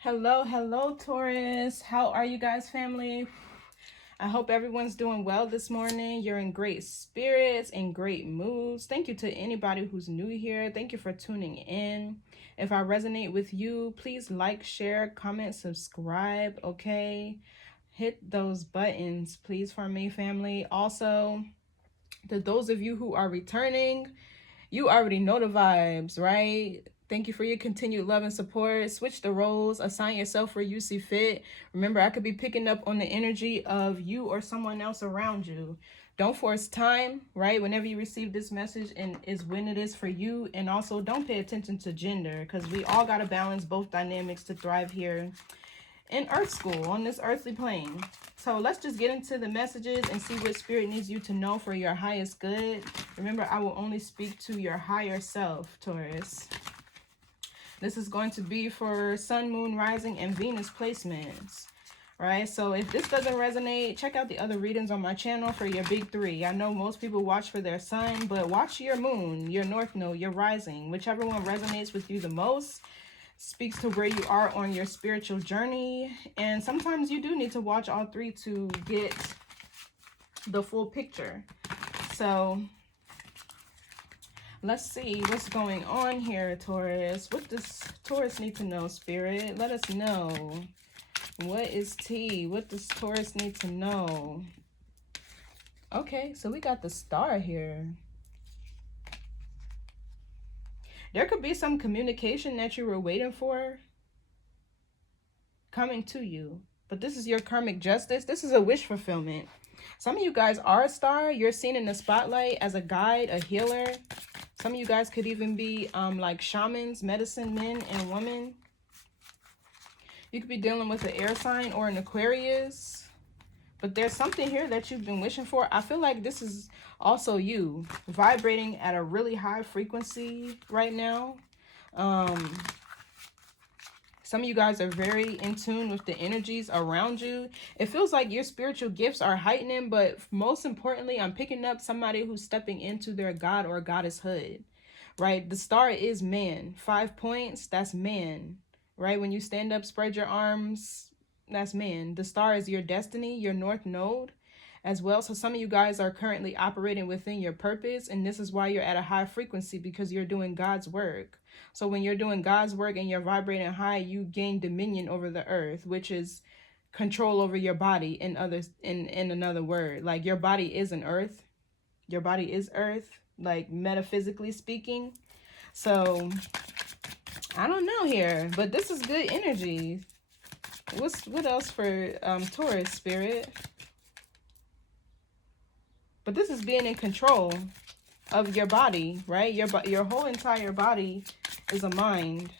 Hello, Taurus. How are you guys, family? I hope everyone's doing well this morning. You're in great spirits and great moods. Thank you to anybody who's new here. Thank you for tuning in. If I resonate with you, please like, share, comment, subscribe, okay? Hit those buttons, please, for me, family. Also, to those of you who are returning, you already know the vibes, right? Thank you for your continued love and support. Switch the roles, assign yourself where you see fit. Remember, I could be picking up on the energy of you or someone else around you. Don't force time, right? Whenever you receive this message, and is when it is for you. And also, don't pay attention to gender, because we all got to balance both dynamics to thrive here in Earth School on this earthly plane. So let's just get into the messages and see what Spirit needs you to know for your highest good. Remember, I will only speak to your higher self, Taurus. This is going to be for Sun, Moon, Rising, and Venus placements. Right, so if this doesn't resonate, check out the other readings on my channel for your big three. I know most people watch for their sun, but watch your moon, your north node, your rising. Whichever one resonates with you the most speaks to where you are on your spiritual journey. And sometimes you do need to watch all three to get the full picture. So let's see what's going on here, Taurus. What does Taurus need to know, Spirit? Let us know. What is tea? What does Taurus need to know? Okay, so we got the star here. There could be some communication that you were waiting for coming to you. But this is your karmic justice. This is a wish fulfillment. Some of you guys are a star. You're seen in the spotlight as a guide, a healer. Some of you guys could even be like shamans, medicine men and women. You could be dealing with an air sign or an Aquarius. But there's something here that you've been wishing for. I feel like this is also you vibrating at a really high frequency right now. Some of you guys are very in tune with the energies around you. It feels like your spiritual gifts are heightening, but most importantly, I'm picking up somebody who's stepping into their God or goddesshood, right? The star is man. 5 points, that's man, right? When you stand up, spread your arms, that's man. The star is your destiny, your north node as well. So some of you guys are currently operating within your purpose, and this is why you're at a high frequency, because you're doing God's work. So when you're doing God's work and you're vibrating high, you gain dominion over the earth, which is control over your body. In another word, like your body is an earth. Your body is earth, like metaphysically speaking. So I don't know here, but this is good energy. What else for Taurus, Spirit? But this is being in control of your body, right? Your whole entire body is a mind.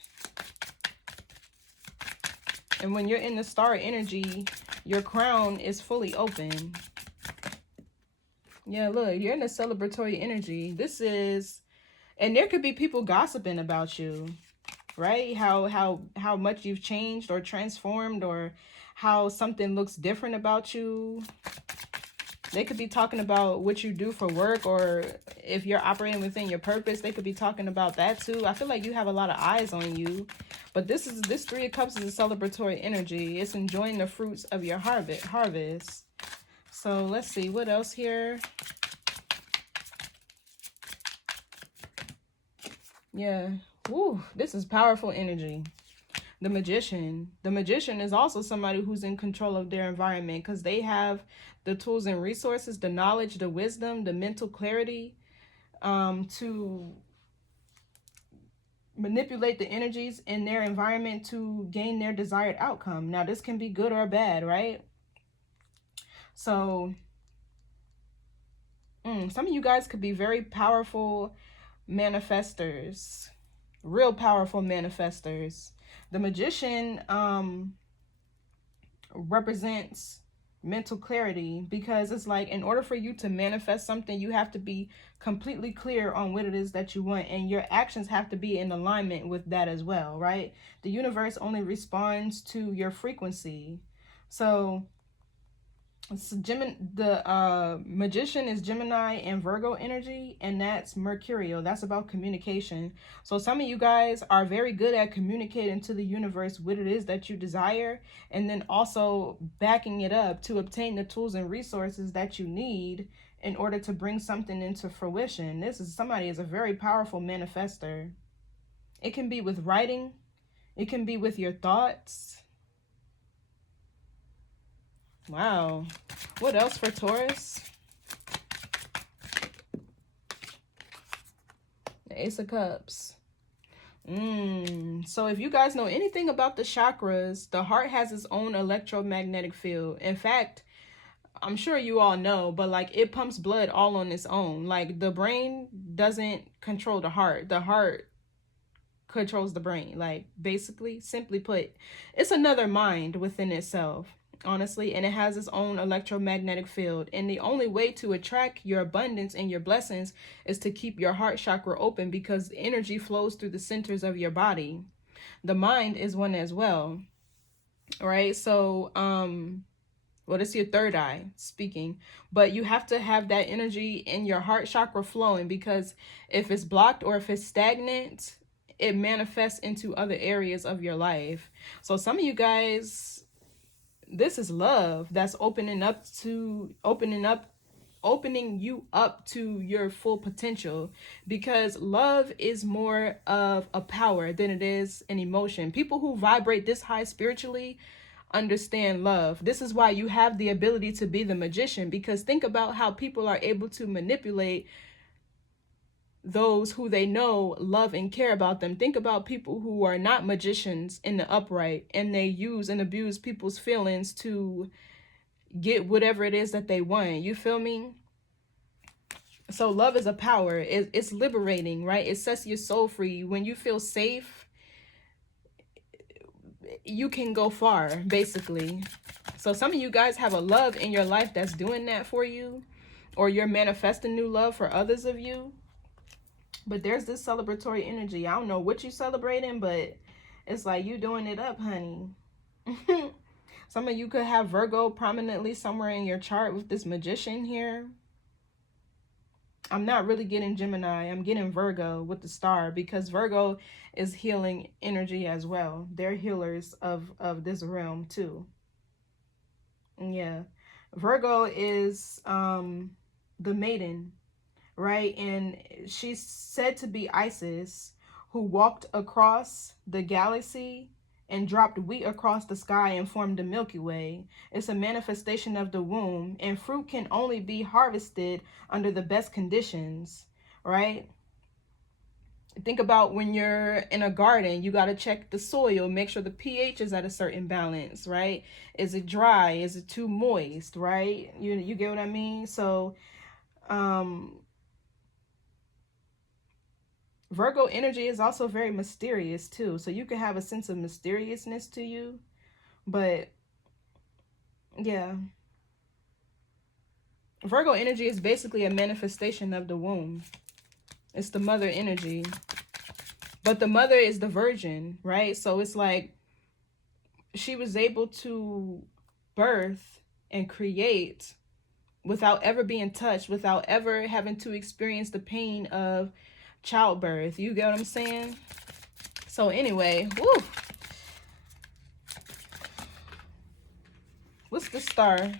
And when you're in the star energy, your crown is fully open. Yeah, look, you're in the celebratory energy. This is, and there could be people gossiping about you, right? How much you've changed or transformed, or how something looks different about you. They could be talking about what you do for work, or if you're operating within your purpose, they could be talking about that too. I feel like you have a lot of eyes on you. But this Three of Cups is a celebratory energy. It's enjoying the fruits of your harvest. So let's see what else here. Yeah. Woo, this is powerful energy. The Magician. The Magician is also somebody who's in control of their environment, because they have the tools and resources, the knowledge, the wisdom, the mental clarity to manipulate the energies in their environment to gain their desired outcome. Now, this can be good or bad, right? So some of you guys could be very powerful manifestors, real powerful manifestors. The Magician represents mental clarity, because it's like, in order for you to manifest something, you have to be completely clear on what it is that you want, and your actions have to be in alignment with that as well, right? The universe only responds to your frequency. So The magician is Gemini and Virgo energy, and that's Mercurial. That's about communication. So some of you guys are very good at communicating to the universe what it is that you desire, and then also backing it up to obtain the tools and resources that you need in order to bring something into fruition. Somebody is a very powerful manifester. It can be with writing, it can be with your thoughts. Wow. What else for Taurus? The Ace of Cups. So if you guys know anything about the chakras, the heart has its own electromagnetic field. In fact, I'm sure you all know, but like it pumps blood all on its own. Like the brain doesn't control the heart. The heart controls the brain. Like basically, simply put, it's another mind within itself, honestly, and it has its own electromagnetic field. And the only way to attract your abundance and your blessings is to keep your heart chakra open, because energy flows through the centers of your body. The mind is one as well. All right, so well, it's your third eye speaking, but you have to have that energy in your heart chakra flowing, because if it's blocked or if it's stagnant, it manifests into other areas of your life. So some of you guys, this is love that's opening you up to your full potential, because love is more of a power than it is an emotion. People who vibrate this high spiritually understand love. This is why you have the ability to be the magician, because think about how people are able to manipulate those who they know love and care about them. Think about people who are not magicians in the upright, and they use and abuse people's feelings to get whatever it is that they want. You feel me? So love is a power. It's liberating, right? It sets your soul free. When you feel safe, you can go far, basically. So some of you guys have a love in your life that's doing that for you, or you're manifesting new love for others of you. But there's this celebratory energy. I don't know what you're celebrating, but it's like you doing it up, honey. Some of you could have Virgo prominently somewhere in your chart with this magician here. I'm not really getting Gemini. I'm getting Virgo with the star, because Virgo is healing energy as well. They're healers of this realm too. Yeah. Virgo is the maiden, right? And she's said to be Isis, who walked across the galaxy and dropped wheat across the sky and formed the Milky Way. It's a manifestation of the womb, and fruit can only be harvested under the best conditions, right? Think about when you're in a garden, you got to check the soil, make sure the pH is at a certain balance, right? Is it dry? Is it too moist, right? You get what I mean? So, Virgo energy is also very mysterious too. So you can have a sense of mysteriousness to you. But yeah. Virgo energy is basically a manifestation of the womb. It's the mother energy. But the mother is the virgin, right? So it's like she was able to birth and create without ever being touched, without ever having to experience the pain of childbirth. You get what I'm saying? So anyway, woo. What's the star?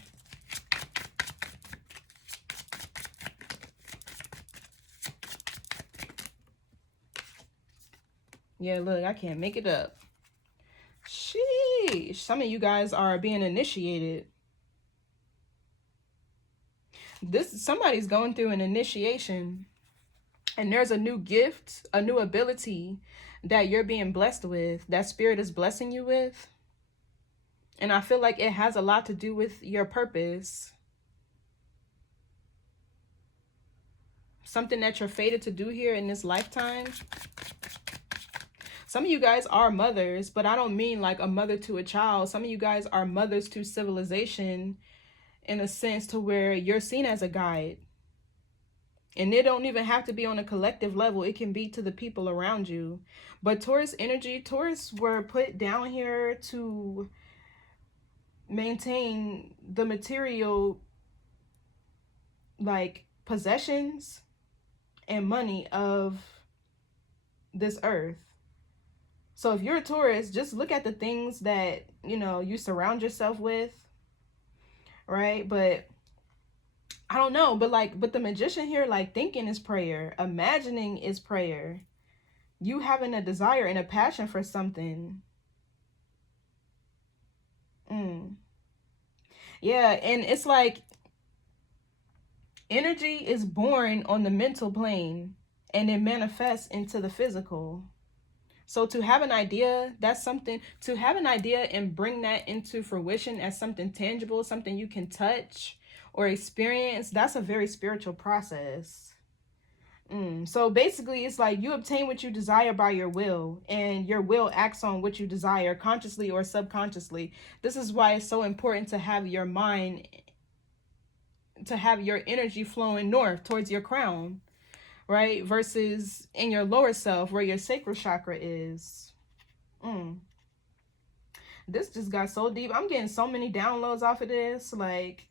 Yeah, look, I can't make it up. Sheesh. Some of you guys are being initiated. Somebody's going through an initiation, and there's a new gift, a new ability that you're being blessed with, that spirit is blessing you with. And I feel like it has a lot to do with your purpose. Something that you're fated to do here in this lifetime. Some of you guys are mothers, but I don't mean like a mother to a child. Some of you guys are mothers to civilization, in a sense to where you're seen as a guide. And it don't even have to be on a collective level. It can be to the people around you. But Taurus energy, Taurus were put down here to maintain the material, like, possessions and money of this earth. So if you're a Taurus, just look at the things that, you surround yourself with, right? But I don't know, but the magician here, like, thinking is prayer, imagining is prayer. You having a desire and a passion for something. Yeah, and it's like energy is born on the mental plane and it manifests into the physical. So to have an idea, that's something, to have an idea and bring that into fruition as something tangible, something you can touch or experience, that's a very spiritual process. So basically, it's like you obtain what you desire by your will, and your will acts on what you desire, consciously or subconsciously. This is why it's so important to have your mind, to have your energy flowing north towards your crown, right? Versus in your lower self where your sacral chakra is. This just got so deep. I'm getting so many downloads off of this. Like,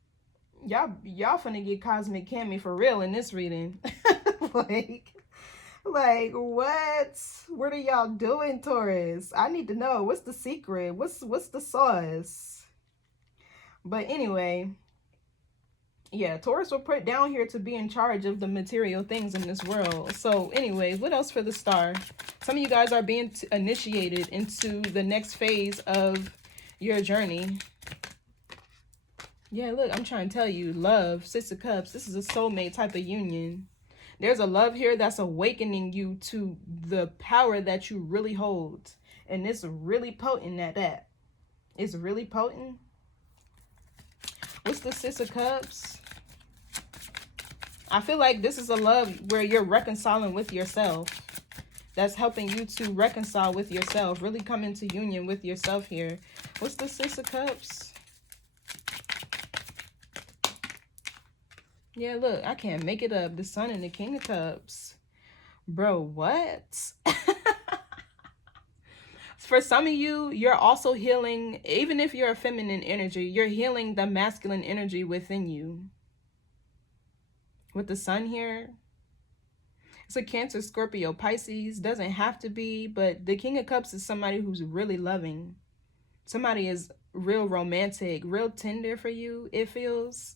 y'all finna get cosmic Cammy for real in this reading. like what are y'all doing, Taurus? I need to know, what's the secret, what's the sauce? But anyway, yeah, Taurus were put down here to be in charge of the material things in this world. So anyways, what else for the star? Some of you guys are being initiated into the next phase of your journey. Yeah, look, I'm trying to tell you, love, Six of Cups, this is a soulmate type of union. There's a love here that's awakening you to the power that you really hold. And it's really potent at that. It's really potent. What's the Six of Cups? I feel like this is a love where you're reconciling with yourself. That's helping you to reconcile with yourself. Really come into union with yourself here. What's the Six of Cups? Yeah, look, I can't make it up. The Sun and the King of Cups. Bro, what? For some of you, you're also healing, even if you're a feminine energy, you're healing the masculine energy within you. With the Sun here, it's a Cancer, Scorpio, Pisces. Doesn't have to be, but the King of Cups is somebody who's really loving. Somebody is real romantic, real tender for you, it feels.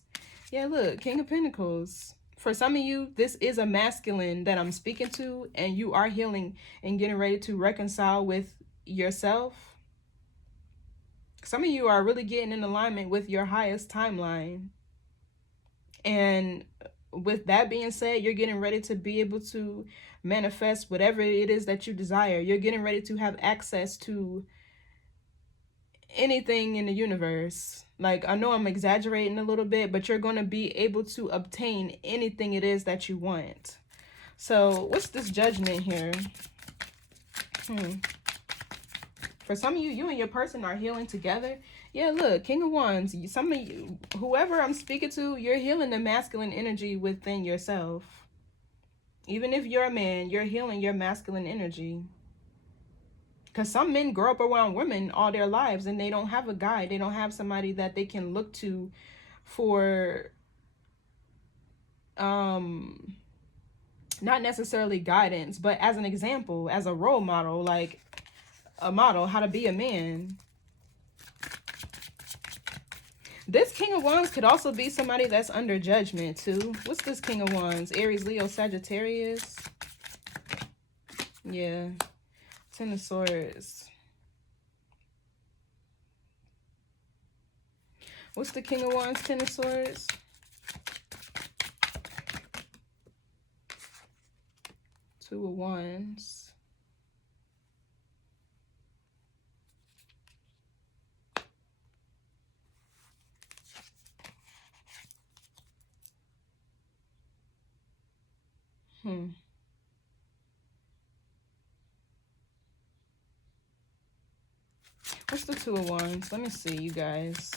Yeah, look, King of Pentacles. For some of you, this is a masculine that I'm speaking to, and you are healing and getting ready to reconcile with yourself. Some of you are really getting in alignment with your highest timeline. And with that being said, you're getting ready to be able to manifest whatever it is that you desire. You're getting ready to have access to anything in the universe. Like, I know I'm exaggerating a little bit, but you're going to be able to obtain anything it is that you want. So what's this Judgment here? For some of you, you and your person are healing together. Yeah, look, King of Wands. Some of you, whoever I'm speaking to, you're healing the masculine energy within yourself. Even if you're a man, you're healing your masculine energy. Because some men grow up around women all their lives and they don't have a guide. They don't have somebody that they can look to for, not necessarily guidance, but as an example, as a role model, like a model, how to be a man. This King of Wands could also be somebody that's under judgment too. What's this King of Wands? Aries, Leo, Sagittarius. Yeah. Ten of Swords. What's the King of Wands, Ten of Swords? Two of Wands. What's the Two of Wands? Let me see, you guys.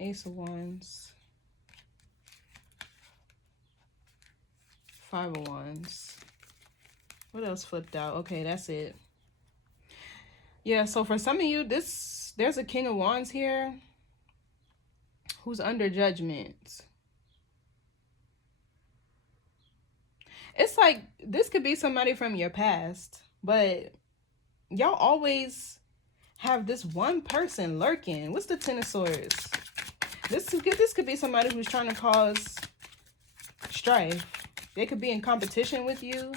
Ace of Wands. Five of Wands. What else flipped out? Okay, that's it. Yeah, so for some of you, there's a King of Wands here who's under judgment. It's like this could be somebody from your past, but y'all always have this one person lurking. What's the Ten of Swords? This could be somebody who's trying to cause strife. They could be in competition with you.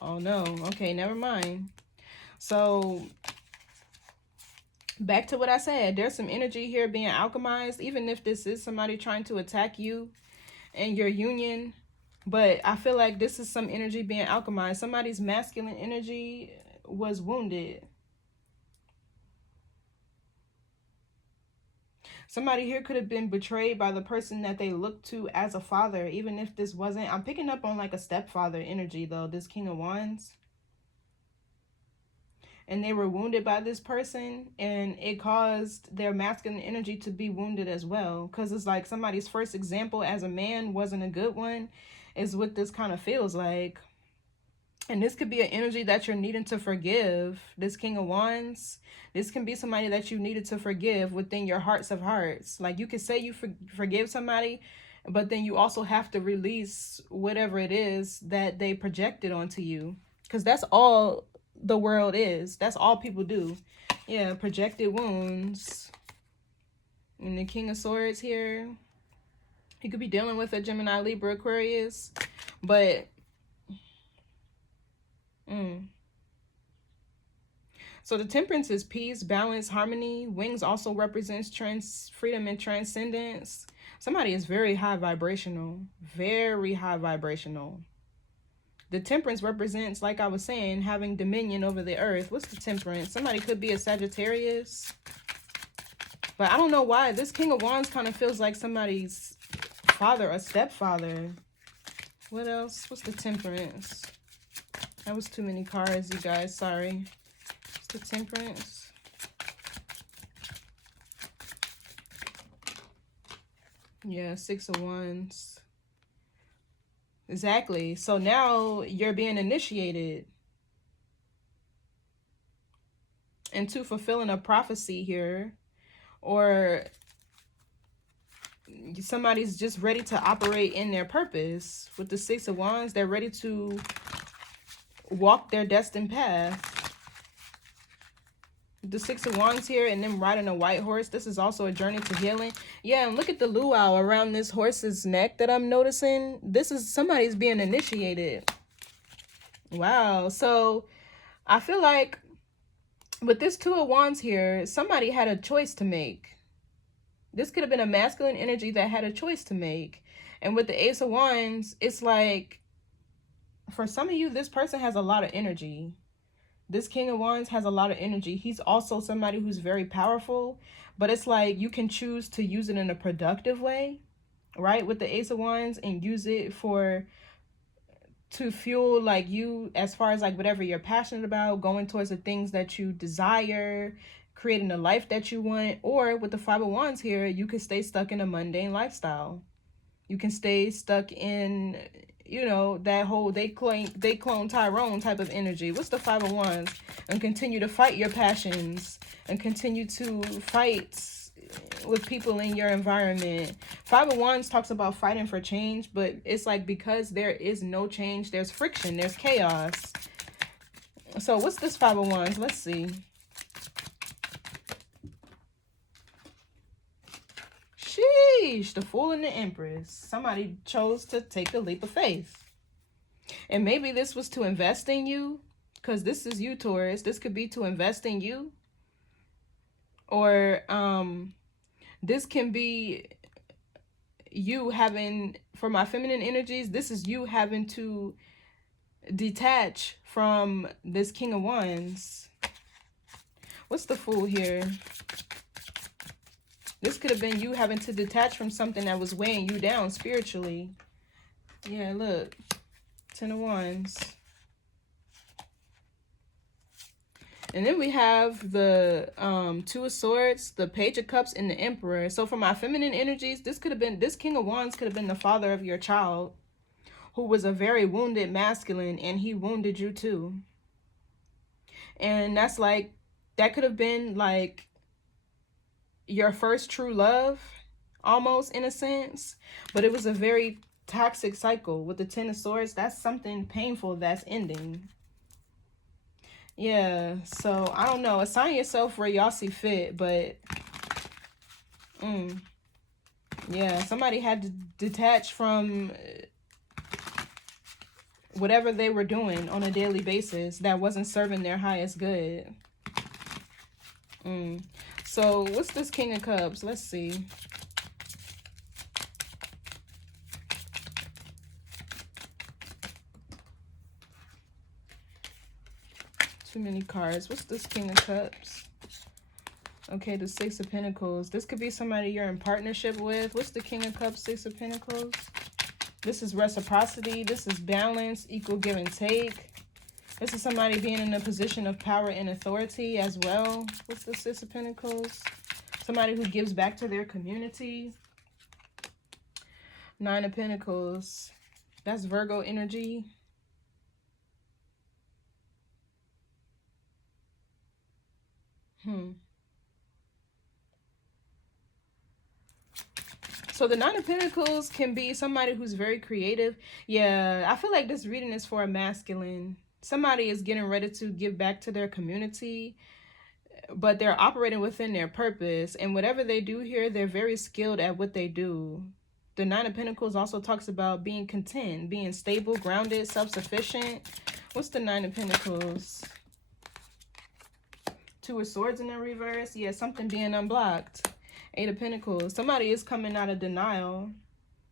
Oh no. Okay, never mind. So back to what I said. There's some energy here being alchemized, even if this is somebody trying to attack you and your union. But I feel like this is some energy being alchemized. Somebody's masculine energy was wounded. Somebody here could have been betrayed by the person that they look to as a father, even if this wasn't. I'm picking up on like a stepfather energy, though, this King of Wands. And they were wounded by this person, and it caused their masculine energy to be wounded as well. Because it's like somebody's first example as a man wasn't a good one, is what this kind of feels like. And this could be an energy that you're needing to forgive. This King of Wands, this can be somebody that you needed to forgive within your hearts of hearts. Like you could say you forgive somebody, but then you also have to release whatever it is that they projected onto you. Because that's all the world is. That's all people do. Yeah, projected wounds. And the King of Swords here. You could be dealing with a Gemini, Libra, Aquarius. But so the Temperance is peace, balance, harmony. Wings also represents freedom and transcendence. Somebody is very high vibrational. Very high vibrational. The Temperance represents, like I was saying, having dominion over the earth. What's the Temperance? Somebody could be a Sagittarius. But I don't know why. This King of Wands kind of feels like somebody's father or stepfather. What else? What's the Temperance? That was too many cards, you guys. Sorry. It's the Temperance. Yeah, Six of Wands. Exactly. So now you're being initiated into fulfilling a prophecy here. Or somebody's just ready to operate in their purpose. With the Six of Wands, they're ready to walk their destined path. The Six of Wands here and them riding a white horse. This is also a journey to healing. Yeah, and look at the luau around this horse's neck that I'm noticing. This is somebody's being initiated. Wow. So I feel like with this Two of Wands here, somebody had a choice to make. This could have been a masculine energy that had a choice to make. And with the Ace of Wands, it's like, for some of you, this person has a lot of energy. This King of Wands has a lot of energy. He's also somebody who's very powerful, but it's like you can choose to use it in a productive way, right? With the Ace of Wands, and use it to fuel like you, as far as like whatever you're passionate about, going towards the things that you desire, creating the life that you want. Or with the Five of Wands here, you could stay stuck in a mundane lifestyle. You can stay stuck in, you know, that whole they clone Tyrone type of energy. What's the Five of Wands? And continue to fight your passions and continue to fight with people in your environment. Five of Wands talks about fighting for change, but it's like because there is no change, there's friction, there's chaos. So what's this Five of Wands? Let's see. Sheesh, the Fool and the Empress. Somebody chose to take a leap of faith. And maybe this was to invest in you, because this is you, Taurus. This could be to invest in you. Or this can be you having, for my feminine energies, this is you having to detach from this King of Wands. What's the Fool here? This could have been you having to detach from something that was weighing you down spiritually. Yeah, look. Ten of Wands. And then we have the Two of Swords, the Page of Cups, and the Emperor. So for my feminine energies, this King of Wands could have been the father of your child, who was a very wounded masculine, and he wounded you too. And that's like, that could have been like your first true love, almost, in a sense. But it was a very toxic cycle. With the Ten of Swords, that's something painful that's ending. Yeah, so I don't know. Assign yourself where y'all see fit, but yeah, somebody had to detach from whatever they were doing on a daily basis that wasn't serving their highest good. So what's this King of Cups? Let's see. Too many cards. What's this King of Cups? Okay, the Six of Pentacles. This could be somebody you're in partnership with. What's the King of Cups, Six of Pentacles? This is reciprocity. This is balance, equal give and take. This is somebody being in a position of power and authority as well. What's the Six of Pentacles? Somebody who gives back to their community. Nine of Pentacles. That's Virgo energy. So the Nine of Pentacles can be somebody who's very creative. Yeah, I feel like this reading is for a masculine. Somebody is getting ready to give back to their community, but they're operating within their purpose. And whatever they do here, they're very skilled at what they do. The Nine of Pentacles also talks about being content, being stable, grounded, self-sufficient. What's the Nine of Pentacles? Two of Swords in the reverse. Yeah, something being unblocked. Eight of Pentacles. Somebody is coming out of denial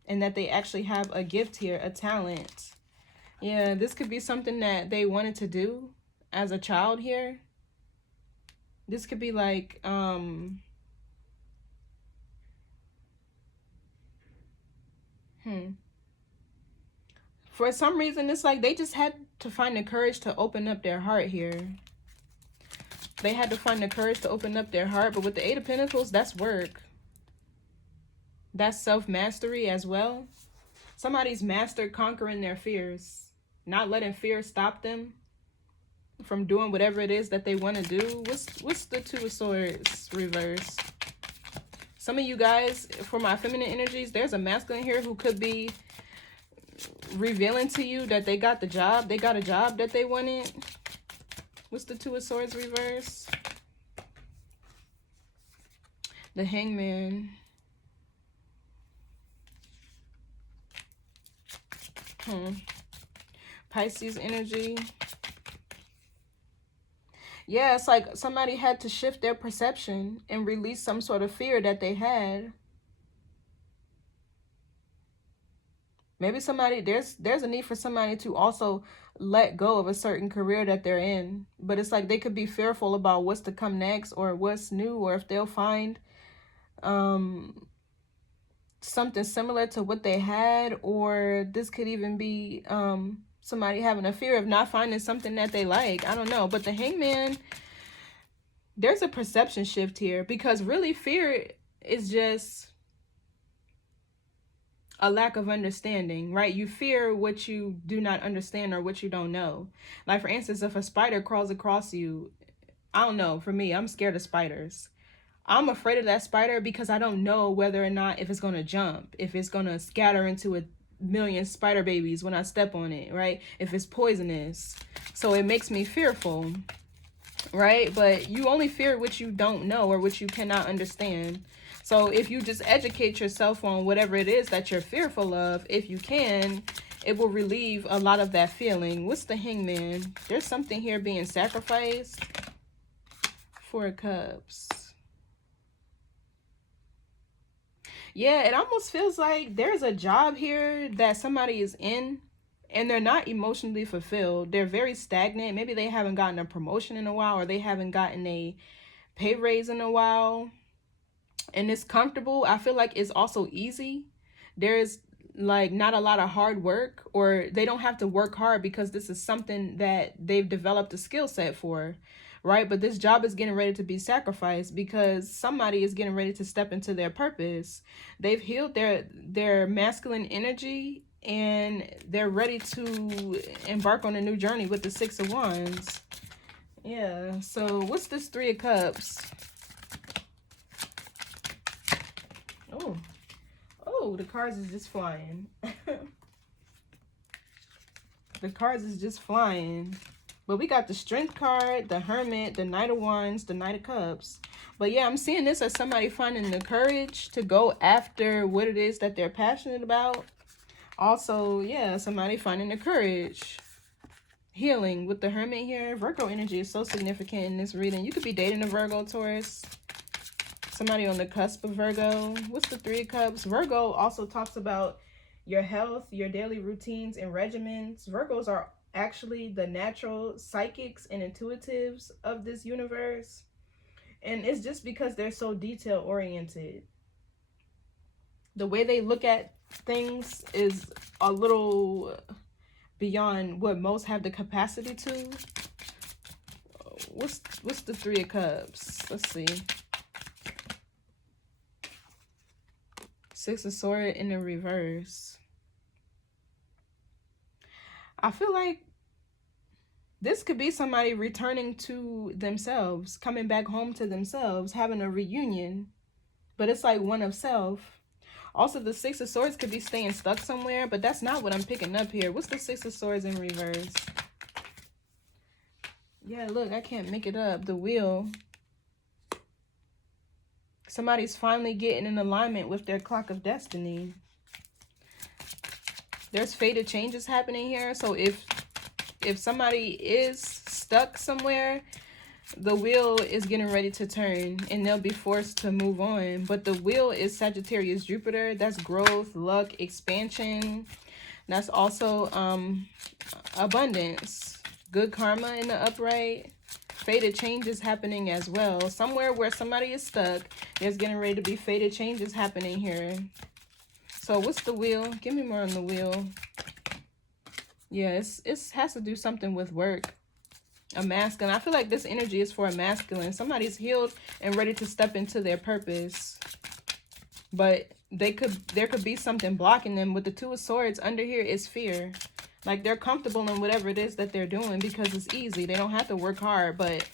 and that they actually have a gift here, a talent. Yeah, this could be something that they wanted to do as a child here. This could be like, for some reason, it's like they just had to find the courage to open up their heart here. They had to find the courage to open up their heart. But with the Eight of Pentacles, that's work. That's self-mastery as well. Somebody's mastered conquering their fears. Not letting fear stop them from doing whatever it is that they want to do. What's the Two of Swords reverse? Some of you guys, for my feminine energies, there's a masculine here who could be revealing to you that they got the job. They got a job that they wanted. What's the Two of Swords reverse? The Hangman. Pisces energy. Yeah, it's like somebody had to shift their perception and release some sort of fear that they had. Maybe somebody, there's a need for somebody to also let go of a certain career that they're in. But it's like they could be fearful about what's to come next or what's new, or if they'll find something similar to what they had. Or this could even be somebody having a fear of not finding something that they like. I don't know. But the Hangman, there's a perception shift here, because really fear is just a lack of understanding, right? You fear what you do not understand or what you don't know. Like, for instance, if a spider crawls across you, I don't know, for me, I'm scared of spiders. I'm afraid of that spider because I don't know whether or not if it's going to jump, if it's going to scatter into a million spider babies when I step on it, right? If it's poisonous. So it makes me fearful, right? But you only fear what you don't know or what you cannot understand. So if you just educate yourself on whatever it is that you're fearful of, if you can, it will relieve a lot of that feeling. What's the Hangman? There's something here being sacrificed. Four of Cups. Yeah, it almost feels like there's a job here that somebody is in and they're not emotionally fulfilled. They're very stagnant. Maybe they haven't gotten a promotion in a while, or they haven't gotten a pay raise in a while. And it's comfortable. I feel like it's also easy. There's like not a lot of hard work, or they don't have to work hard because this is something that they've developed a skill set for, right? But this job is getting ready to be sacrificed because somebody is getting ready to step into their purpose. They've healed their masculine energy and they're ready to embark on a new journey with the Six of Wands. Yeah, so what's this Three of Cups? Oh, oh, the cards is just flying. The cards is just flying. But we got the Strength card, the Hermit, the Knight of Wands, the Knight of Cups. But yeah, I'm seeing this as somebody finding the courage to go after what it is that they're passionate about. Also, yeah, somebody finding the courage. Healing with the Hermit here. Virgo energy is so significant in this reading. You could be dating a Virgo, Taurus. Somebody on the cusp of Virgo. What's the Three of Cups? Virgo also talks about your health, your daily routines and regimens. Virgos are actually the natural psychics and intuitives of this universe. And it's just because they're so detail oriented. The way they look at things is a little beyond what most have the capacity to. What's the Three of Cups? Let's see. Six of Swords in the reverse. I feel like this could be somebody returning to themselves, coming back home to themselves, having a reunion. But it's like one of self. Also, the Six of Swords could be staying stuck somewhere, but that's not what I'm picking up here. What's the Six of Swords in reverse? Yeah, look, I can't make it up. The Wheel. Somebody's finally getting in alignment with their clock of destiny. There's fated changes happening here. So if somebody is stuck somewhere, the wheel is getting ready to turn and they'll be forced to move on. But the wheel is Sagittarius Jupiter. That's growth, luck, expansion. That's also abundance, good karma in the upright. Fated changes happening as well. Somewhere where somebody is stuck, there's getting ready to be fated changes happening here. So what's the wheel? Give me more on the wheel. Yeah, it has to do something with work. A masculine. I feel like this energy is for a masculine. Somebody's healed and ready to step into their purpose. But there could be something blocking them. With the Two of Swords under here is fear. Like they're comfortable in whatever it is that they're doing because it's easy. They don't have to work hard. But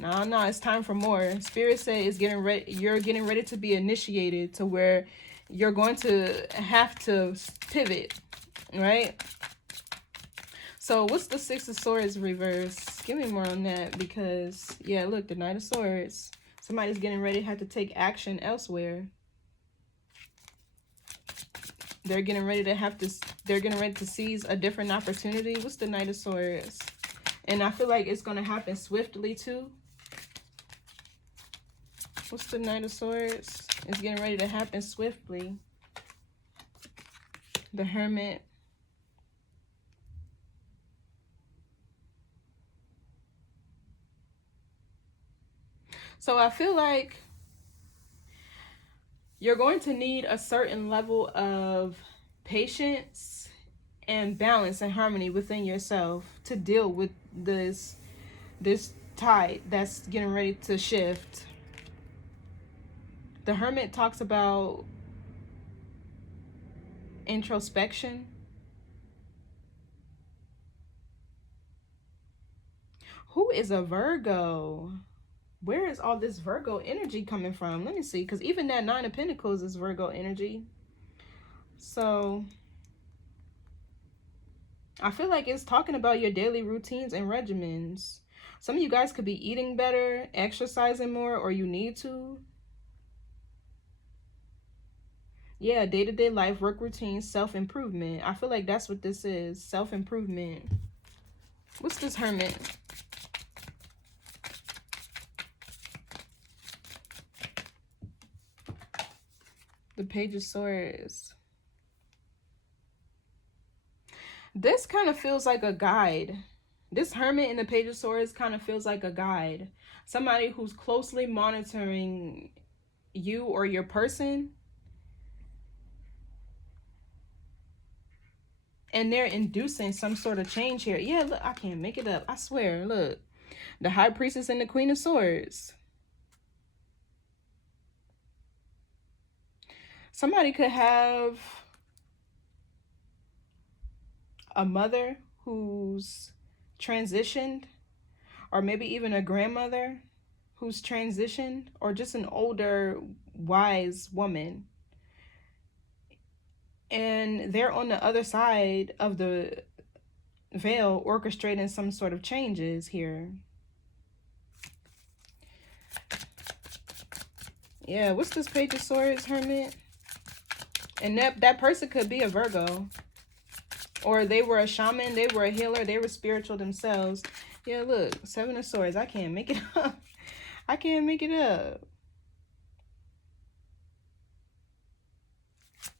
no, it's time for more. Spirit said is getting ready. You're getting ready to be initiated to where you're going to have to pivot, right? So what's the Six of Swords reverse? Give me more on that because, yeah, look, the Knight of Swords. Somebody's getting ready to have to take action elsewhere. They're getting ready to seize a different opportunity. What's the Knight of Swords? And I feel like it's going to happen swiftly too. What's the Knight of Swords? It's getting ready to happen swiftly. The Hermit. So I feel like you're going to need a certain level of patience and balance and harmony within yourself to deal with this tide that's getting ready to shift. The Hermit talks about introspection. Who is a Virgo? Where is all this Virgo energy coming from? Let me see, because even that Nine of Pentacles is Virgo energy. So I feel like it's talking about your daily routines and regimens. Some of you guys could be eating better, exercising more, or you need to. Yeah, day-to-day life, work routine, self-improvement. I feel like that's what this is, self-improvement. What's this Hermit? The Page of Swords. This kind of feels like a guide. This Hermit in the Page of Swords kind of feels like a guide. Somebody who's closely monitoring you or your person. And they're inducing some sort of change here. Yeah, look, I can't make it up. I swear, look. The High Priestess and the Queen of Swords. Somebody could have a mother who's transitioned, or maybe even a grandmother who's transitioned, or just an older, wise woman. And they're on the other side of the veil orchestrating some sort of changes here. Yeah, what's this Page of Swords, Hermit? And that person could be a Virgo. Or they were a shaman, they were a healer, they were spiritual themselves. Yeah, look, Seven of Swords. I can't make it up. I can't make it up.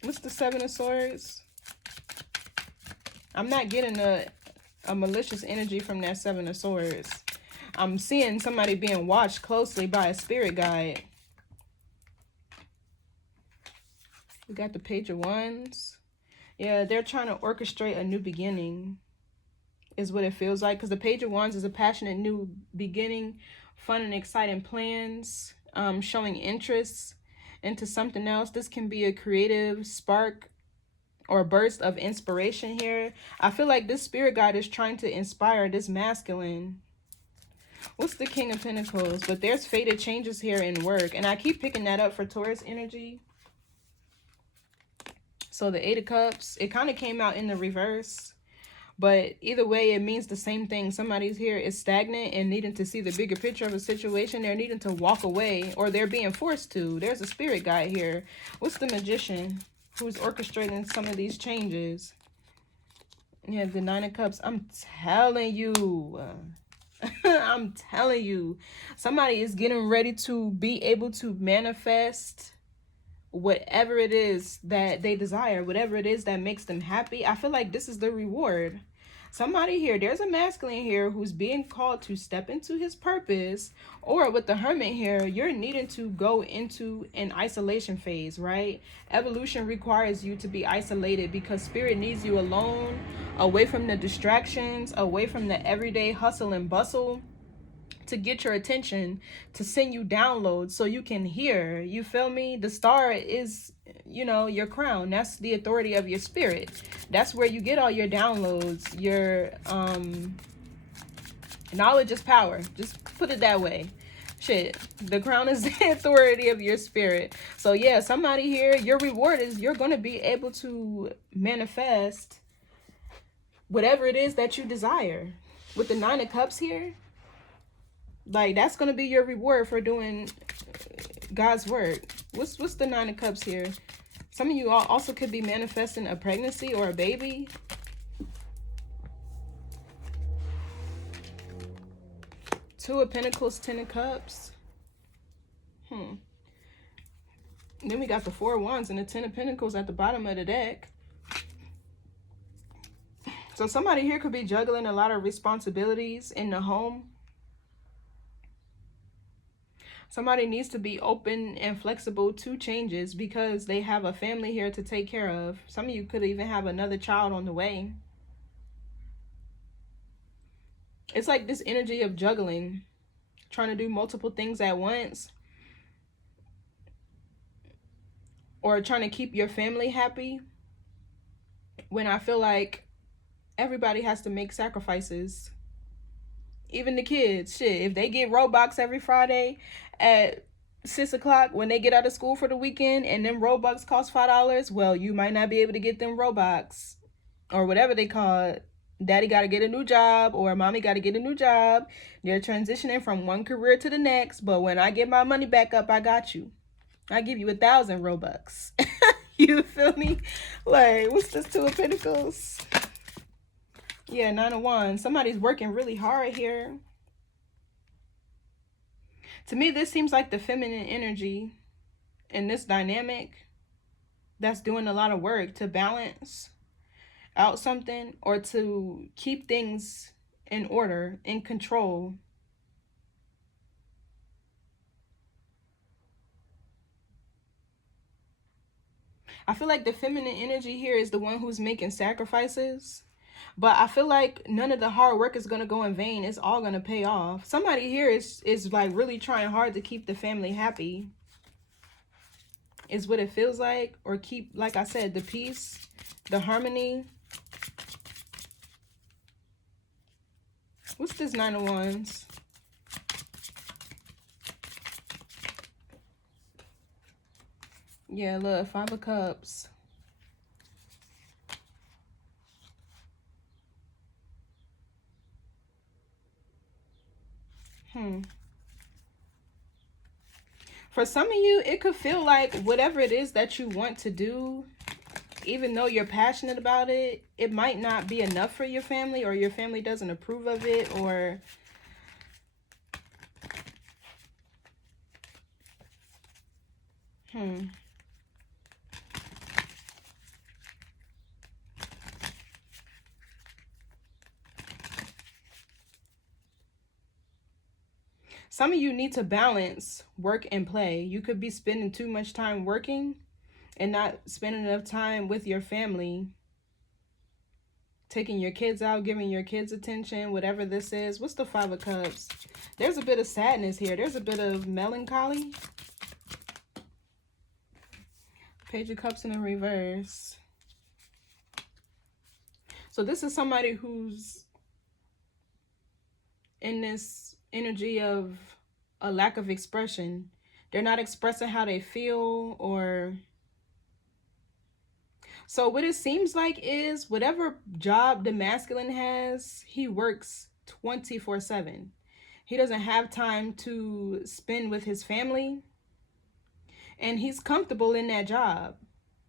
What's the Seven of Swords? I'm not getting a malicious energy from that Seven of Swords. I'm seeing somebody being watched closely by a spirit guide. We got the Page of Wands. Yeah, they're trying to orchestrate a new beginning, is what it feels like. Because the Page of Wands is a passionate new beginning, fun and exciting plans, showing interests into something else. This can be a creative spark or burst of inspiration here. I feel like this spirit guide is trying to inspire this masculine. What's the King of Pentacles? But there's fated changes here in work. And I keep picking that up for Taurus energy. So the Eight of Cups, it kind of came out in the reverse. But either way, it means the same thing. Somebody's here is stagnant and needing to see the bigger picture of a situation. They're needing to walk away, or they're being forced to. There's a spirit guide here. What's the Magician who's orchestrating some of these changes? Yeah, the Nine of Cups. I'm telling you. I'm telling you. Somebody is getting ready to be able to manifest whatever it is that they desire, whatever it is that makes them happy. I feel like this is the reward. Somebody here, there's a masculine here who's being called to step into his purpose, or with the Hermit here, you're needing to go into an isolation phase, right? Evolution requires you to be isolated because spirit needs you alone, away from the distractions, away from the everyday hustle and bustle, to get your attention, to send you downloads so you can hear. You feel me? The star is, you know, your crown. That's the authority of your spirit. That's where you get all your downloads. Your knowledge is power. Just put it that way. Shit, the crown is the authority of your spirit. So yeah, somebody here, your reward is you're going to be able to manifest whatever it is that you desire. With the Nine of Cups here, like, that's going to be your reward for doing God's work. What's the Nine of Cups here? Some of you also could be manifesting a pregnancy or a baby. Two of Pentacles, Ten of Cups. Then we got the Four of Wands and the Ten of Pentacles at the bottom of the deck. So somebody here could be juggling a lot of responsibilities in the home. Somebody needs to be open and flexible to changes because they have a family here to take care of. Some of you could even have another child on the way. It's like this energy of juggling, trying to do multiple things at once, or trying to keep your family happy, when I feel like everybody has to make sacrifices. Even the kids, shit, if they get Robux every Friday at 6 o'clock when they get out of school for the weekend, and them Robux cost $5, well, you might not be able to get them Robux, or whatever they call it. Daddy got to get a new job, or mommy got to get a new job. They're transitioning from one career to the next, but when I get my money back up, I got you. I give you 1,000 Robux. You feel me? Like, what's this Two of Pentacles? Yeah, Nine of Wands. Somebody's working really hard here. To me, this seems like the feminine energy in this dynamic that's doing a lot of work to balance out something, or to keep things in order, in control. I feel like the feminine energy here is the one who's making sacrifices. But I feel like none of the hard work is going to go in vain. It's all going to pay off. Somebody here is like really trying hard to keep the family happy, is what it feels like. Or keep, like I said, the peace, the harmony. What's this Nine of Wands? Yeah, look, 5 of Cups. For some of you, it could feel like whatever it is that you want to do, even though you're passionate about it, it might not be enough for your family, or your family doesn't approve of it, or some of you need to balance work and play. You could be spending too much time working and not spending enough time with your family, taking your kids out, giving your kids attention, whatever this is. What's the 5 of Cups? There's a bit of sadness here. There's a bit of melancholy. Page of Cups in the reverse. So this is somebody who's in this energy of a lack of expression. They're not expressing how they feel, or so what it seems like is whatever job the masculine has, he works 24/7. He doesn't have time to spend with his family, and he's comfortable in that job,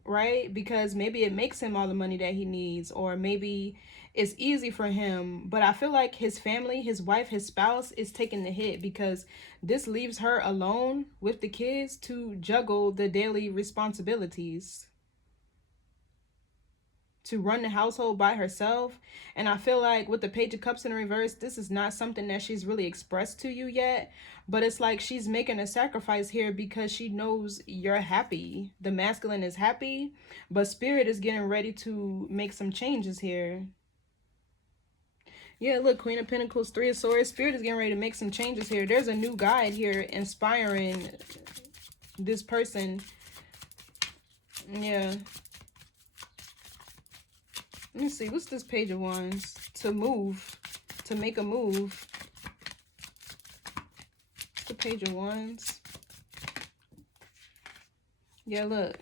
right? Because maybe it makes him all the money that he needs, or maybe it's easy for him. But I feel like his family, his wife, his spouse is taking the hit, because this leaves her alone with the kids to juggle the daily responsibilities, to run the household by herself. And I feel like with the Page of Cups in reverse, this is not something that she's really expressed to you yet, but it's like she's making a sacrifice here because she knows you're happy. The masculine is happy, but Spirit is getting ready to make some changes here. Yeah, look, Queen of Pentacles, 3 of Swords. Spirit is getting ready to make some changes here. There's a new guide here inspiring this person. Yeah. Let me see. What's this Page of Wands? To move. To make a move. What's the Page of Wands? Yeah, look.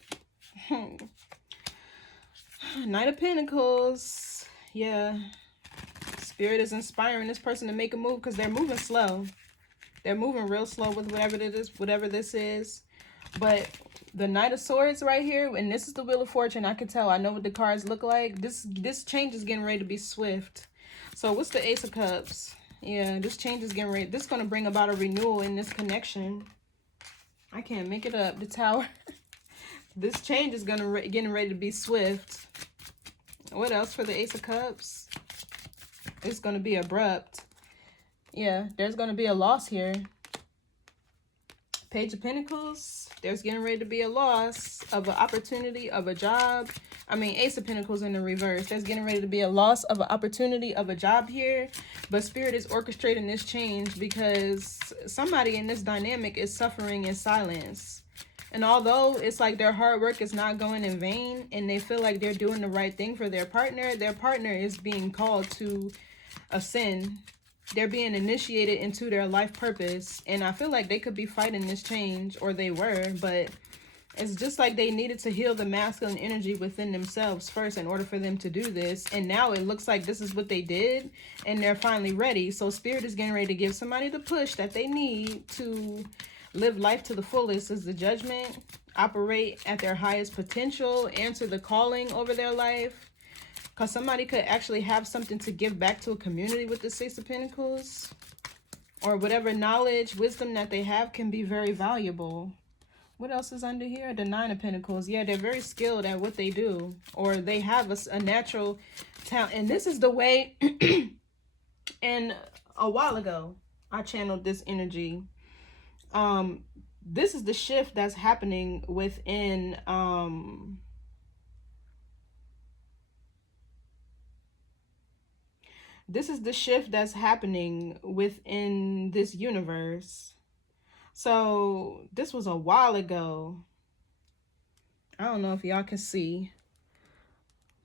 Knight of Pentacles. Yeah. Spirit is inspiring this person to make a move because they're moving slow. They're moving real slow with whatever it is, whatever this is. But the Knight of Swords right here, and this is the Wheel of Fortune. I can tell. I know what the cards look like. This change is getting ready to be swift. So what's the Ace of Cups? Yeah, this change is getting ready. This is going to bring about a renewal in this connection. I can't make it up. The Tower. This change is getting ready to be swift. What else for the Ace of Cups? It's going to be abrupt. Yeah, there's going to be a loss here. Page of Pentacles. There's getting ready to be a loss of an opportunity, of a job. I mean, Ace of Pentacles in the reverse. There's getting ready to be a loss of an opportunity of a job here. But Spirit is orchestrating this change because somebody in this dynamic is suffering in silence. And although it's like their hard work is not going in vain and they feel like they're doing the right thing for their partner is being called to ascend. They're being initiated into their life purpose. And I feel like they could be fighting this change, or they were, but it's just like they needed to heal the masculine energy within themselves first in order for them to do this. And now it looks like this is what they did, and they're finally ready. So Spirit is getting ready to give somebody the push that they need to live life to the fullest as the Judgment, operate at their highest potential, answer the calling over their life. Because somebody could actually have something to give back to a community with the Six of Pentacles. Or whatever knowledge, wisdom that they have can be very valuable. What else is under here? The Nine of Pentacles. Yeah, they're very skilled at what they do. Or they have a natural talent. And this is the way, and a while ago, I channeled this energy. This is the shift that's happening within, this is the shift that's happening within this universe. So this was a while ago. I don't know if y'all can see,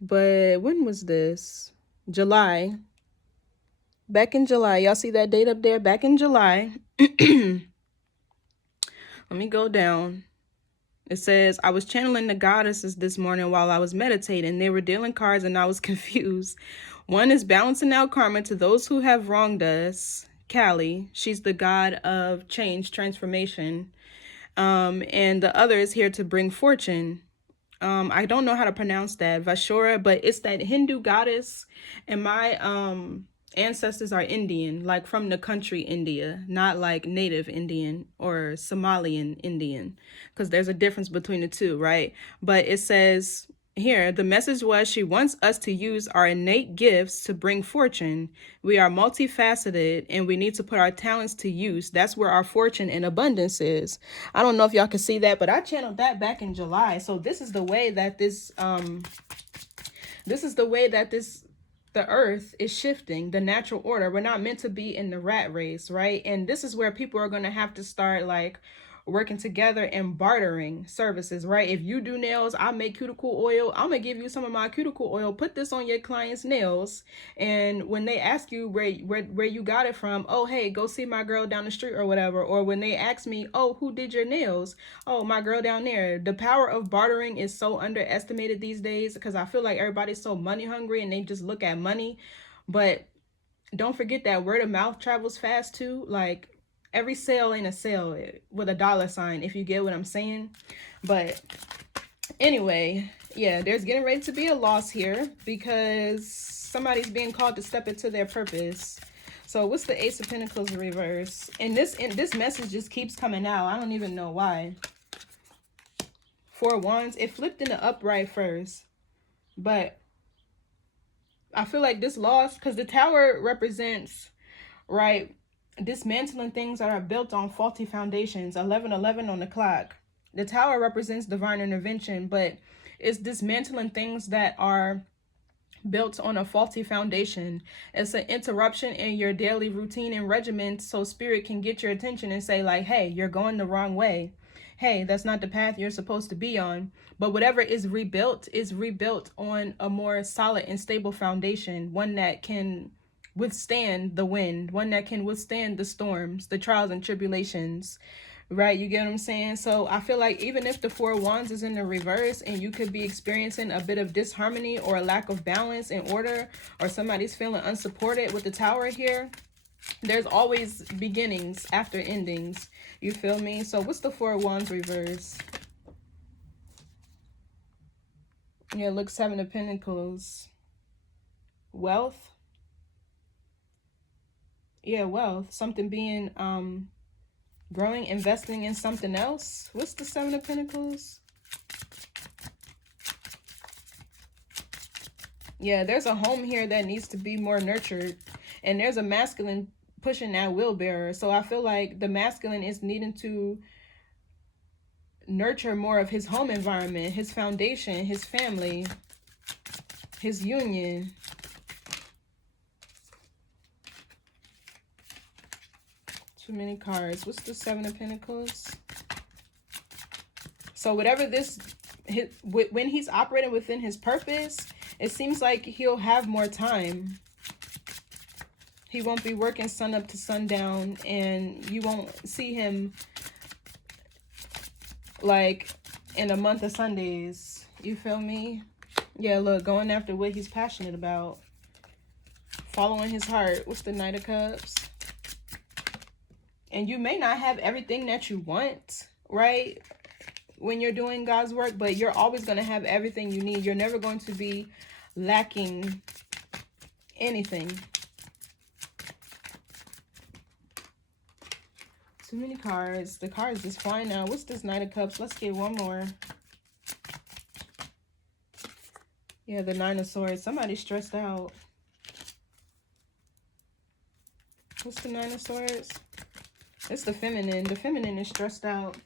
but when was this? July. Back in July. Y'all see that date up there? Back in July. Let me go down. It says, I was channeling the goddesses this morning while I was meditating. They were dealing cards and I was confused. One is balancing out karma to those who have wronged us. Kali, she's the god of change, transformation. And the other is here to bring fortune. I don't know how to pronounce that, Vashora, but it's that Hindu goddess. And my ancestors are Indian, like from the country India, not like native Indian or Somalian Indian, because there's a difference between the two, right? But it says here, the message was she wants us to use our innate gifts to bring fortune. We are multifaceted and we need to put our talents to use. That's where our fortune and abundance is. I don't know if y'all can see that, but I channeled that back in July. So this is the way that the earth is shifting, the natural order. We're not meant to be in the rat race, right? And this is where people are going to have to start like working together and bartering services, right? If you do nails, I make cuticle oil. I'm gonna give you some of my cuticle oil. Put this on your client's nails, and when they ask you where you got it from, oh hey, go see my girl down the street or whatever. Or when they ask me, oh, who did your nails? Oh, my girl down there. The power of bartering is so underestimated these days because I feel like everybody's so money hungry and they just look at money. But don't forget that word of mouth travels fast too. Like every sale ain't a sale with a dollar sign, if you get what I'm saying. But anyway, yeah, there's getting ready to be a loss here because somebody's being called to step into their purpose. So what's the Ace of Pentacles reverse? And this message just keeps coming out. I don't even know why. Four of Wands. It flipped in the upright first, but I feel like this loss, because the Tower represents, right, dismantling things that are built on faulty foundations. 11:11 on the clock. The Tower represents divine intervention, but it's dismantling things that are built on a faulty foundation. It's an interruption in your daily routine and regimen, so spirit can get your attention and say like, hey, you're going the wrong way. Hey, that's not the path you're supposed to be on. But whatever is rebuilt on a more solid and stable foundation, one that can withstand the wind, one that can withstand the storms, the trials and tribulations, right? You get what I'm saying? So I feel like even if the Four of Wands is in the reverse and you could be experiencing a bit of disharmony or a lack of balance and order, or somebody's feeling unsupported with the Tower here, there's always beginnings after endings. You feel me? So what's the Four of Wands reverse? Yeah, look, Seven of Pentacles. Wealth. Yeah, wealth. Something being growing, investing in something else. What's the Seven of Pentacles? Yeah, there's a home here that needs to be more nurtured. And there's a masculine pushing that wheelbarrow. So I feel like the masculine is needing to nurture more of his home environment, his foundation, his family, his union. Too many cards. What's the Seven of Pentacles? So whatever when he's operating within his purpose, it seems like he'll have more time. He won't be working sun up to sundown, and you won't see him like in a month of Sundays. You feel me? Yeah, look, going after what he's passionate about. Following his heart. What's the Knight of Cups? And you may not have everything that you want, right, when you're doing God's work, but you're always going to have everything you need. You're never going to be lacking anything. Too many cards. The cards just flying now. What's this Knight of Cups? Let's get one more. Yeah, the Nine of Swords. Somebody's stressed out. What's the Nine of Swords? It's the feminine. The feminine is stressed out.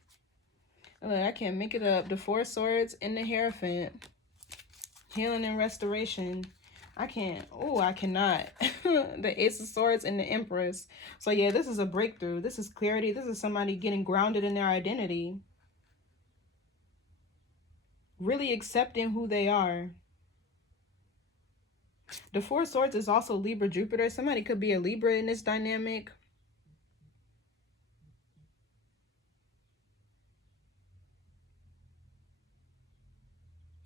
Look, I can't make it up. The Four of Swords and the Hierophant. Healing and restoration. I can't. Oh, I cannot. The Ace of Swords and the Empress. So yeah, this is a breakthrough. This is clarity. This is somebody getting grounded in their identity. Really accepting who they are. The Four of Swords is also Libra Jupiter. Somebody could be a Libra in this dynamic.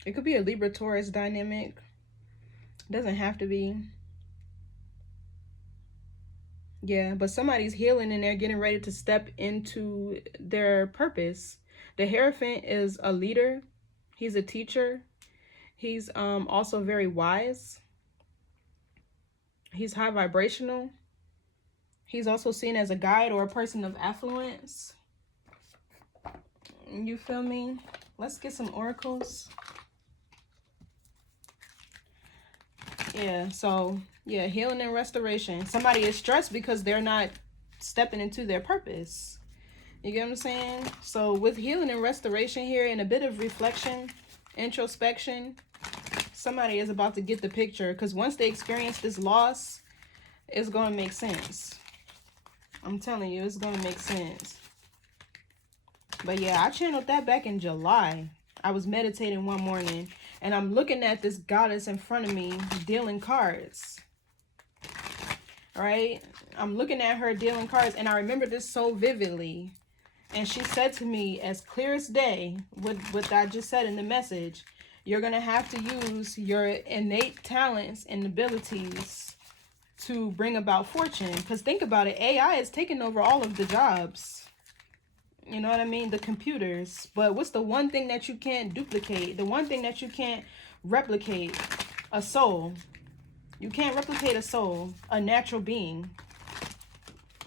It could be a Libra Taurus dynamic. Doesn't have to be. Yeah, but somebody's healing and they're getting ready to step into their purpose. The Hierophant is a leader. He's a teacher. He's also very wise. He's high vibrational. He's also seen as a guide or a person of affluence. You feel me? Let's get some oracles. Yeah, so yeah, healing and restoration. Somebody is stressed because they're not stepping into their purpose. You get what I'm saying? So with healing and restoration here and a bit of reflection, introspection, somebody is about to get the picture, because once they experience this loss, it's going to make sense. I'm telling you, it's going to make sense. But yeah, I channeled that back in July. I was meditating one morning and I'm looking at this goddess in front of me dealing cards. Right? I'm looking at her dealing cards and I remember this so vividly. And she said to me as clear as day, what I just said in the message, you're going to have to use your innate talents and abilities to bring about fortune. Because think about it, AI is taking over all of the jobs. You know what I mean? The computers. But what's the one thing that you can't duplicate? The one thing that you can't replicate? A soul. You can't replicate a soul, a natural being.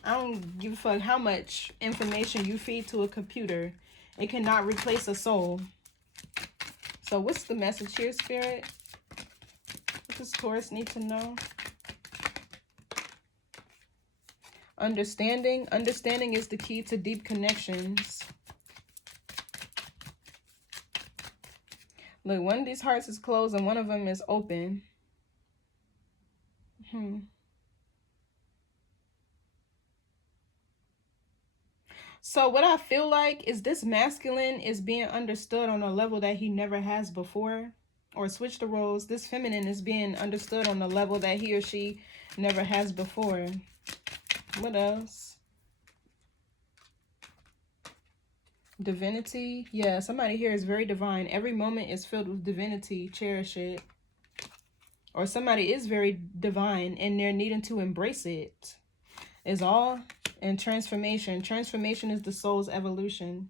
I don't give a fuck how much information you feed to a computer. It cannot replace a soul. So what's the message here, Spirit? What does Taurus need to know? Understanding. Understanding is the key to deep connections. Look, one of these hearts is closed and one of them is open. So what I feel like is this masculine is being understood on a level that he never has before. Or switch the roles. This feminine is being understood on a level that he or she never has before. What else? Divinity. Yeah, somebody here is very divine. Every moment is filled with divinity. Cherish it. Or somebody is very divine and they're needing to embrace it. Is all. And transformation. Transformation is the soul's evolution.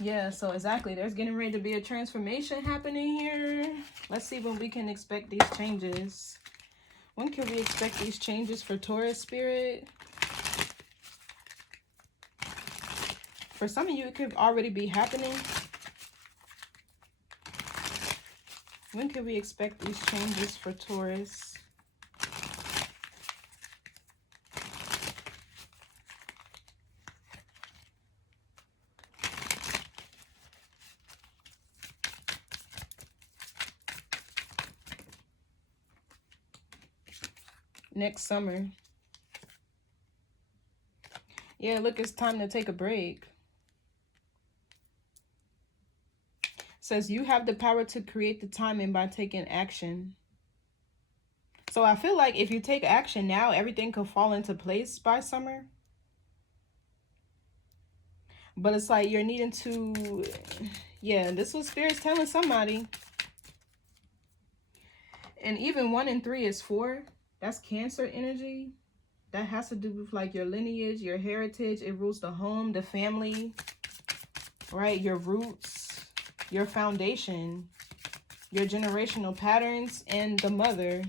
Yeah, so exactly. There's getting ready to be a transformation happening here. Let's see when we can expect these changes. When can we expect these changes for Taurus, Spirit? For some of you, it could already be happening. When can we expect these changes for Taurus? Next summer. Yeah, look, it's time to take a break. Says you have the power to create the timing by taking action. So I feel like if you take action now, everything could fall into place by summer. But it's like you're needing to, yeah, this was Spirit's telling somebody. And even 1 and 3 is 4. That's Cancer energy. That has to do with like your lineage, your heritage. It rules the home, the family, right? Your roots, your foundation, your generational patterns, and the mother.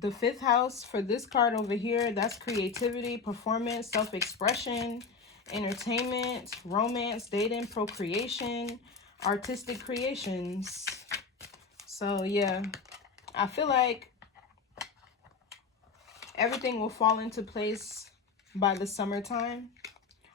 The 5th house for this card over here, that's creativity, performance, self-expression, entertainment, romance, dating, procreation, artistic creations. So yeah, I feel like everything will fall into place by the summertime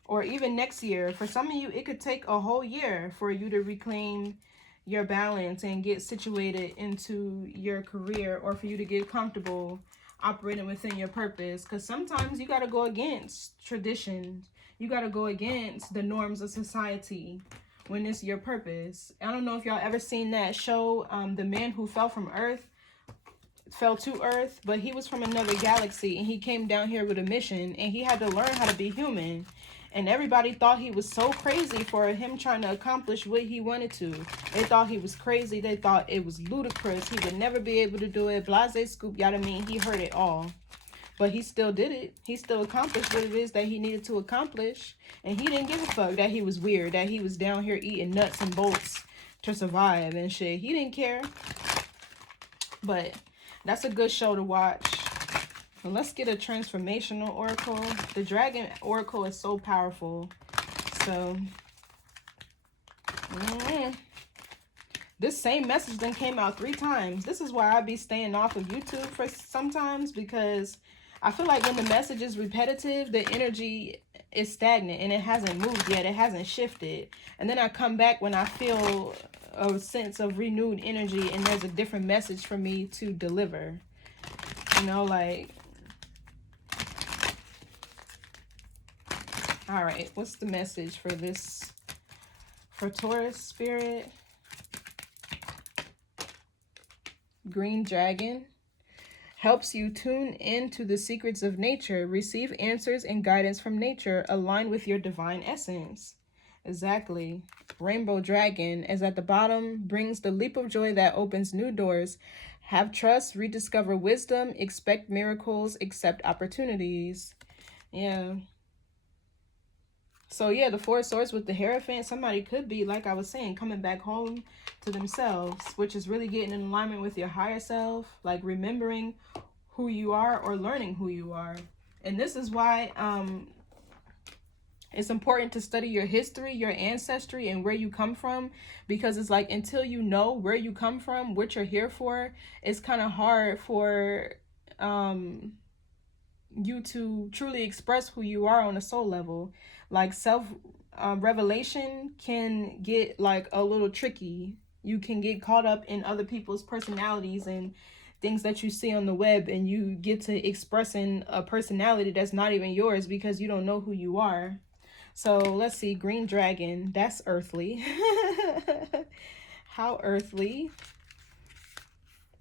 or even next year. For some of you, it could take a whole year for you to reclaim your balance and get situated into your career, or for you to get comfortable operating within your purpose. Because sometimes you got to go against traditions. You got to go against the norms of society when it's your purpose. I don't know if y'all ever seen that show, The Man Who Fell to Earth, but he was from another galaxy and he came down here with a mission and he had to learn how to be human. And everybody thought he was so crazy for him trying to accomplish what he wanted to. They thought he was crazy. They thought it was ludicrous. He would never be able to do it. Blase scoop, y'all mean he heard it all. But he still did it. He still accomplished what it is that he needed to accomplish. And he didn't give a fuck that he was weird, that he was down here eating nuts and bolts to survive and shit. He didn't care. But that's a good show to watch. Well, let's get a transformational oracle. The dragon oracle is so powerful. So, this same message then came out 3 times. This is why I be staying off of YouTube for sometimes, because I feel like when the message is repetitive, the energy is stagnant and it hasn't moved yet. It hasn't shifted. And then I come back when I feel a sense of renewed energy and there's a different message for me to deliver. You know, like... All right, what's the message for this, for Taurus spirit? Green dragon helps you tune into the secrets of nature, receive answers and guidance from nature, align with your divine essence. Exactly. Rainbow dragon is at the bottom, brings the leap of joy that opens new doors. Have trust, rediscover wisdom, expect miracles, accept opportunities. Yeah. So yeah, the 4 swords with the Hierophant, somebody could be, like I was saying, coming back home to themselves, which is really getting in alignment with your higher self, like remembering who you are or learning who you are. And this is why it's important to study your history, your ancestry, and where you come from, because it's like until you know where you come from, what you're here for, it's kind of hard for you to truly express who you are on a soul level. Like self revelation can get like a little tricky. You can get caught up in other people's personalities and things that you see on the web, and you get to expressing a personality that's not even yours because you don't know who you are. So let's see, green dragon, that's earthly. How earthly.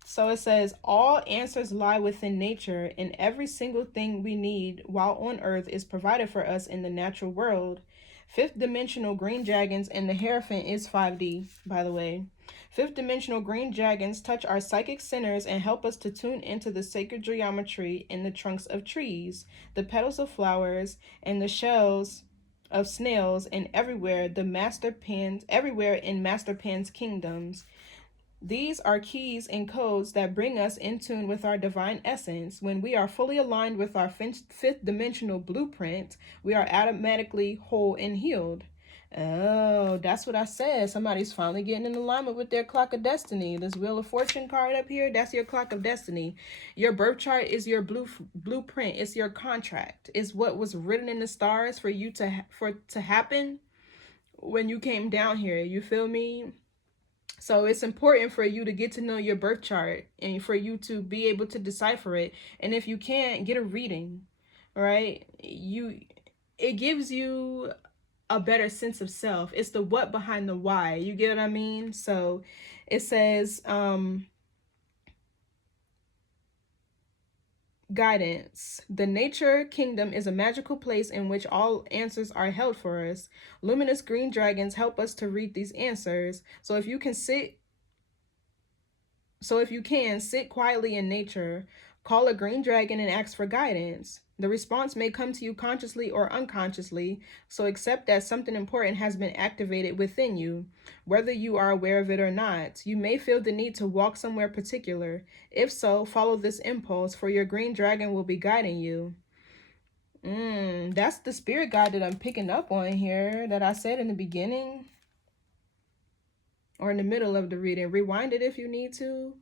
So it says, all answers lie within nature, and every single thing we need while on earth is provided for us in the natural world. 5th dimensional green dragons, and the Hierophant is 5D, by the way. 5th dimensional green dragons touch our psychic centers and help us to tune into the sacred geometry in the trunks of trees, the petals of flowers, and the shells of snails, and everywhere in Master Pan's kingdoms. These are keys and codes that bring us in tune with our divine essence. When we are fully aligned with our 5th dimensional blueprint, we are automatically whole and healed. Oh, that's what I said. Somebody's finally getting in alignment with their clock of destiny. This Wheel of Fortune card up here, that's your clock of destiny. Your birth chart is your blueprint. It's your contract. It's what was written in the stars for you to happen when you came down here. You feel me? So it's important for you to get to know your birth chart and for you to be able to decipher it. And if you can't, get a reading, right? It gives you a better sense of self. It's the what behind the why. You get what I mean? So it says, guidance. The nature kingdom is a magical place in which all answers are held for us. Luminous green dragons help us to read these answers. So if you can sit quietly in nature, call a green dragon and ask for guidance. The response may come to you consciously or unconsciously, so accept that something important has been activated within you, whether you are aware of it or not. You may feel the need to walk somewhere particular. If so, follow this impulse, for your green dragon will be guiding you. That's the spirit guide that I'm picking up on here that I said in the beginning or in the middle of the reading. Rewind it if you need to.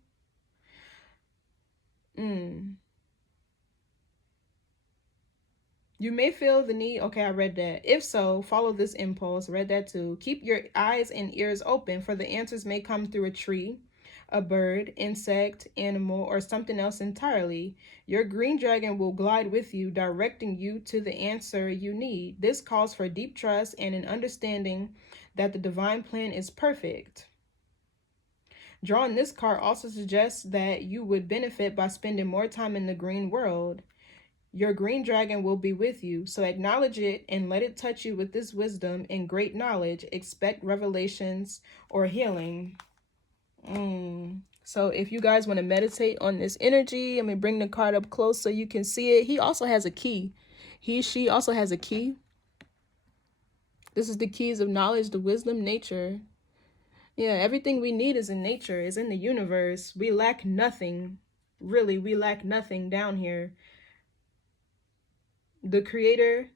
You may feel the need. Okay, I read that. If so, follow this impulse. Read that too. Keep your eyes and ears open, for the answers may come through a tree, a bird, insect, animal, or something else entirely. Your green dragon will glide with you, directing you to the answer you need. This calls for deep trust and an understanding that the divine plan is perfect. Drawing this card also suggests that you would benefit by spending more time in the green world. Your green dragon will be with you. So acknowledge it and let it touch you with this wisdom and great knowledge. Expect revelations or healing. So if you guys want to meditate on this energy, I'm going to bring the card up close so you can see it. He also has a key. She also has a key. This is the keys of knowledge, the wisdom, nature. Yeah, everything we need is in nature, is in the universe. We lack nothing. Really, we lack nothing down here. The Creator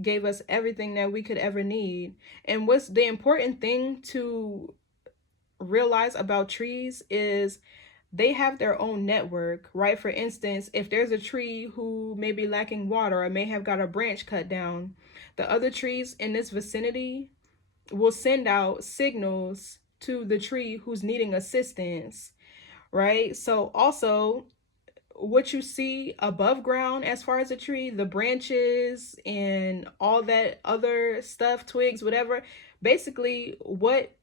gave us everything that we could ever need. And what's the important thing to realize about trees is they have their own network, right? For instance, if there's a tree who may be lacking water or may have got a branch cut down, the other trees in this vicinity will send out signals to the tree who's needing assistance, right? So also, what you see above ground as far as a tree, the branches and all that other stuff, twigs, whatever, basically what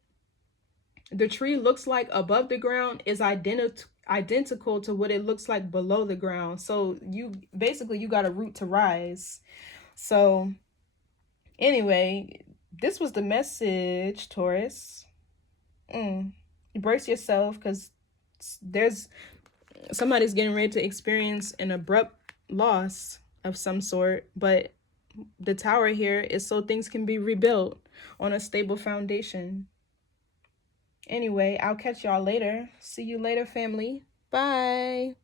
the tree looks like above the ground is identical to what it looks like below the ground. So you got a root to rise. So anyway, this was the message, Taurus. Brace yourself, because somebody's getting ready to experience an abrupt loss of some sort, but the tower here is so things can be rebuilt on a stable foundation. Anyway, I'll catch y'all later. See you later, family. Bye.